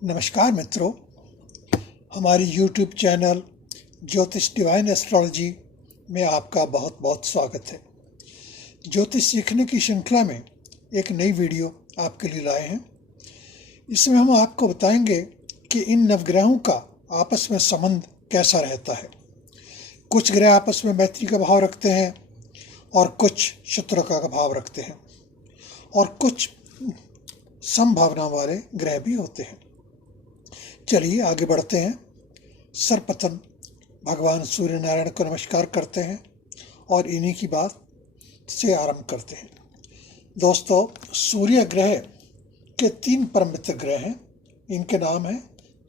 नमस्कार मित्रों, हमारी YouTube चैनल ज्योतिष डिवाइन एस्ट्रोलॉजी में आपका बहुत बहुत स्वागत है। ज्योतिष सीखने की श्रृंखला में एक नई वीडियो आपके लिए लाए हैं। इसमें हम आपको बताएंगे कि इन नवग्रहों का आपस में संबंध कैसा रहता है। कुछ ग्रह आपस में मैत्री का भाव रखते हैं और कुछ शत्रुता का भाव रखते हैं और कुछ संभावना वाले ग्रह भी होते हैं। चलिए आगे बढ़ते हैं। सर्वप्रथम भगवान सूर्य नारायण को नमस्कार करते हैं और इन्हीं की बात से आरंभ करते हैं। दोस्तों, सूर्य ग्रह के 3 परम मित्र ग्रह हैं। इनके नाम हैं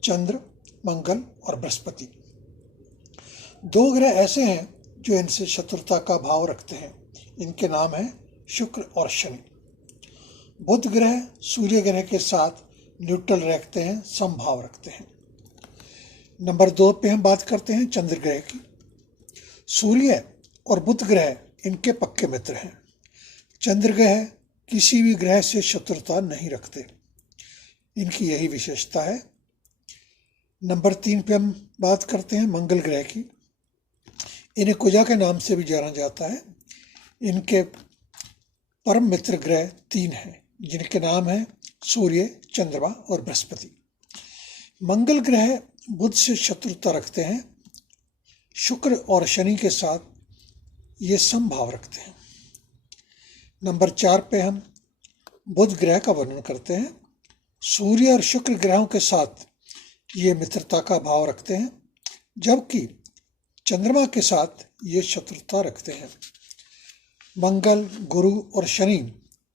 चंद्र, मंगल और बृहस्पति। 2 ग्रह ऐसे हैं जो इनसे शत्रुता का भाव रखते हैं। इनके नाम हैं शुक्र और शनि। बुध ग्रह सूर्य ग्रह के साथ न्यूट्रल रखते हैं, समभाव रखते हैं। नंबर 2 पे हम बात करते हैं चंद्र ग्रह की। सूर्य और बुध ग्रह इनके पक्के मित्र हैं। चंद्र ग्रह किसी भी ग्रह से शत्रुता नहीं रखते, इनकी यही विशेषता है। नंबर 3 पे हम बात करते हैं मंगल ग्रह की। इन्हें कुजा के नाम से भी जाना जाता है। इनके परम मित्र ग्रह 3 हैं, जिनके नाम हैं सूर्य, चंद्रमा और बृहस्पति। मंगल ग्रह बुध से शत्रुता रखते हैं। शुक्र और शनि के साथ ये समभाव रखते हैं। नंबर 4 पे हम बुध ग्रह का वर्णन करते हैं। सूर्य और शुक्र ग्रहों के साथ ये मित्रता का भाव रखते हैं, जबकि चंद्रमा के साथ ये शत्रुता रखते हैं। मंगल, गुरु और शनि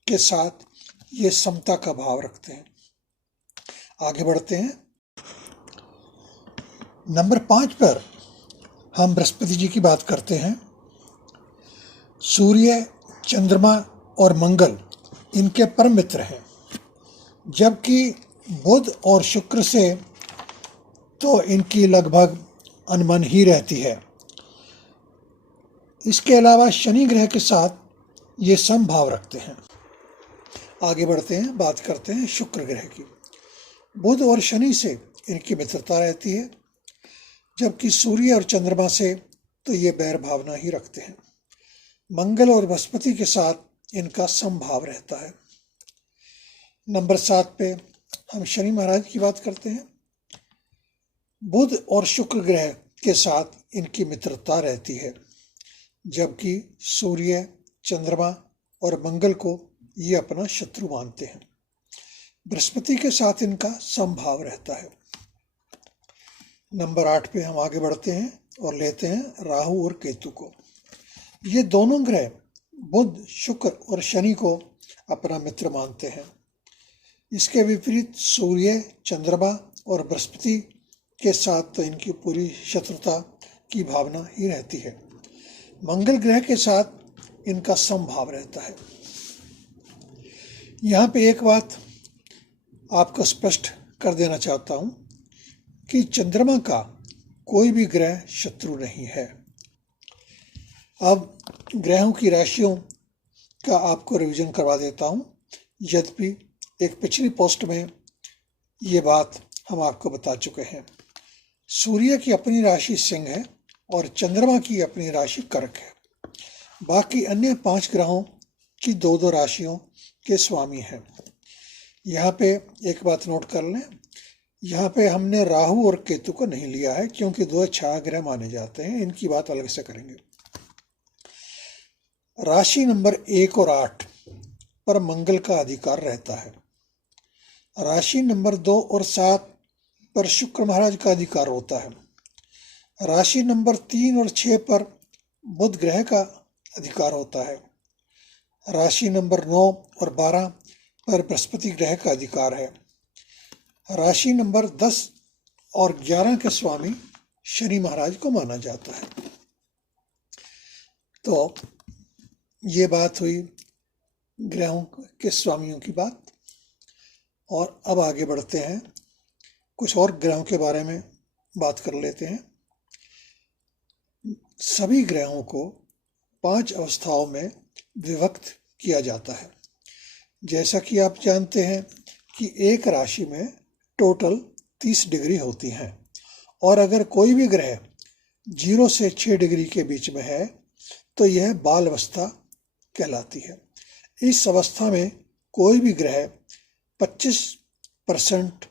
के साथ ये समता का भाव रखते हैं। आगे बढ़ते हैं। नंबर 5 पर हम बृहस्पति जी की बात करते हैं। सूर्य, चंद्रमा और मंगल इनके परम मित्र हैं, जबकि बुध और शुक्र से तो इनकी लगभग अनबन ही रहती है। इसके अलावा शनि ग्रह के साथ ये समभाव रखते हैं। आगे बढ़ते हैं, बात करते हैं शुक्र ग्रह की। बुध और शनि से इनकी मित्रता रहती है, जबकि सूर्य और चंद्रमा से तो ये बैर भावना ही रखते हैं। मंगल और बृहस्पति के साथ इनका समभाव रहता है। नंबर 7 पे हम शनि महाराज की बात करते हैं। बुध और शुक्र ग्रह के साथ इनकी मित्रता रहती है, जबकि सूर्य, चंद्रमा और मंगल को ये अपना शत्रु मानते हैं। बृहस्पति के साथ इनका समभाव रहता है। नंबर 8 पे हम आगे बढ़ते हैं और लेते हैं राहु और केतु को। ये दोनों ग्रह बुध, शुक्र और शनि को अपना मित्र मानते हैं। इसके विपरीत सूर्य, चंद्रमा और बृहस्पति के साथ तो इनकी पूरी शत्रुता की भावना ही रहती है। मंगल ग्रह के साथ इनका समभाव रहता है। यहाँ पे एक बात आपको स्पष्ट कर देना चाहता हूँ कि चंद्रमा का कोई भी ग्रह शत्रु नहीं है। अब ग्रहों की राशियों का आपको रिवीजन करवा देता हूँ, यद्यपि एक पिछली पोस्ट में ये बात हम आपको बता चुके हैं। सूर्य की अपनी राशि सिंह है और चंद्रमा की अपनी राशि कर्क है। बाकी अन्य 5 ग्रहों की 2-2 राशियों के स्वामी हैं। यहाँ पे एक बात नोट कर लें, यहाँ पे हमने राहु और केतु को नहीं लिया है, क्योंकि 2 छाया ग्रह माने जाते हैं। इनकी बात अलग से करेंगे। राशि नंबर 1 और 8 पर मंगल का अधिकार रहता है। राशि नंबर 2 और 7 पर शुक्र महाराज का अधिकार होता है। राशि नंबर 3 और 6 पर बुध ग्रह का अधिकार होता है। राशि नंबर 9 और 12 पर बृहस्पति ग्रह का अधिकार है। राशि नंबर 10 और 11 के स्वामी शनि महाराज को माना जाता है। तो ये बात हुई ग्रहों के स्वामियों की बात। और अब आगे बढ़ते हैं, कुछ और ग्रहों के बारे में बात कर लेते हैं। सभी ग्रहों को 5 अवस्थाओं में विभक्त किया जाता है। जैसा कि आप जानते हैं कि एक राशि में टोटल 30 डिग्री होती हैं। और अगर कोई भी ग्रह 0 से 6 डिग्री के बीच में है तो यह बाल अवस्था कहलाती है। इस अवस्था में कोई भी ग्रह 25%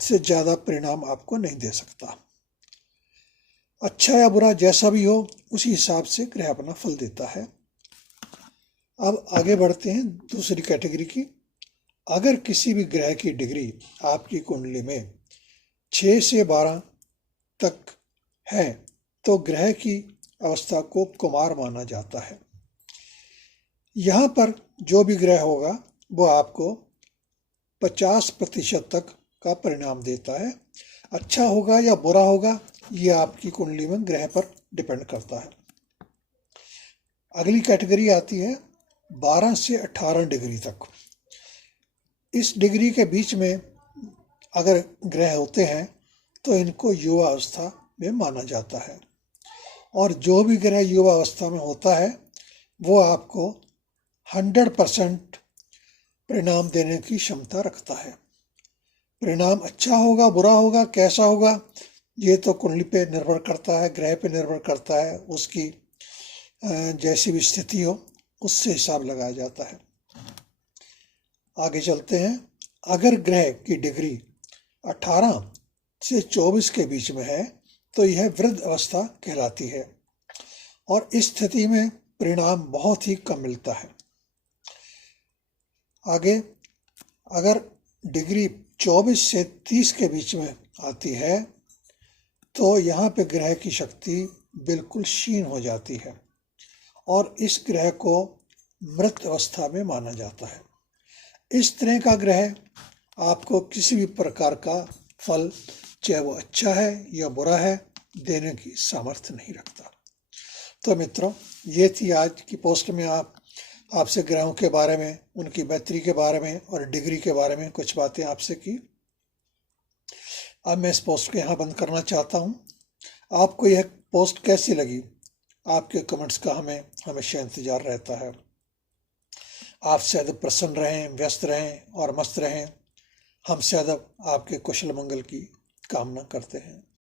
से ज़्यादा परिणाम आपको नहीं दे सकता। अच्छा या बुरा जैसा भी हो उसी हिसाब से ग्रह अपना फल देता है। अब आगे बढ़ते हैं दूसरी कैटेगरी की। अगर किसी भी ग्रह की डिग्री आपकी कुंडली में 6 से 12 तक है तो ग्रह की अवस्था को कुमार माना जाता है। यहाँ पर जो भी ग्रह होगा वो आपको 50% तक का परिणाम देता है। अच्छा होगा या बुरा होगा ये आपकी कुंडली में ग्रह पर डिपेंड करता है। अगली कैटेगरी आती है 12 से 18 डिग्री तक। इस डिग्री के बीच में अगर ग्रह होते हैं तो इनको युवा अवस्था में माना जाता है। और जो भी ग्रह युवा अवस्था में होता है वो आपको 100% परिणाम देने की क्षमता रखता है। परिणाम अच्छा होगा बुरा होगा कैसा होगा ये तो कुंडली पे निर्भर करता है, ग्रह पे निर्भर करता है, उसकी जैसी भी स्थिति हो उससे हिसाब लगाया जाता है। आगे चलते हैं। अगर ग्रह की डिग्री 18 से 24 के बीच में है तो यह वृद्ध अवस्था कहलाती है और इस स्थिति में परिणाम बहुत ही कम मिलता है। आगे अगर डिग्री 24 से 30 के बीच में आती है तो यहाँ पे ग्रह की शक्ति बिल्कुल क्षीण हो जाती है और इस ग्रह को मृत अवस्था में माना जाता है। इस तरह का ग्रह आपको किसी भी प्रकार का फल, चाहे वो अच्छा है या बुरा है, देने की सामर्थ्य नहीं रखता। तो मित्रों, ये थी आज की पोस्ट में आपसे ग्रहों के बारे में, उनकी बेहतरी के बारे में और डिग्री के बारे में कुछ बातें आपसे की। अब मैं इस पोस्ट को यहाँ बंद करना चाहता हूँ। आपको यह पोस्ट कैसी लगी? आपके कमेंट्स का हमें हमेशा इंतजार रहता है। आप शायद प्रसन्न रहें, व्यस्त रहें और मस्त रहें। हम शायद आपके कुशल मंगल की कामना करते हैं।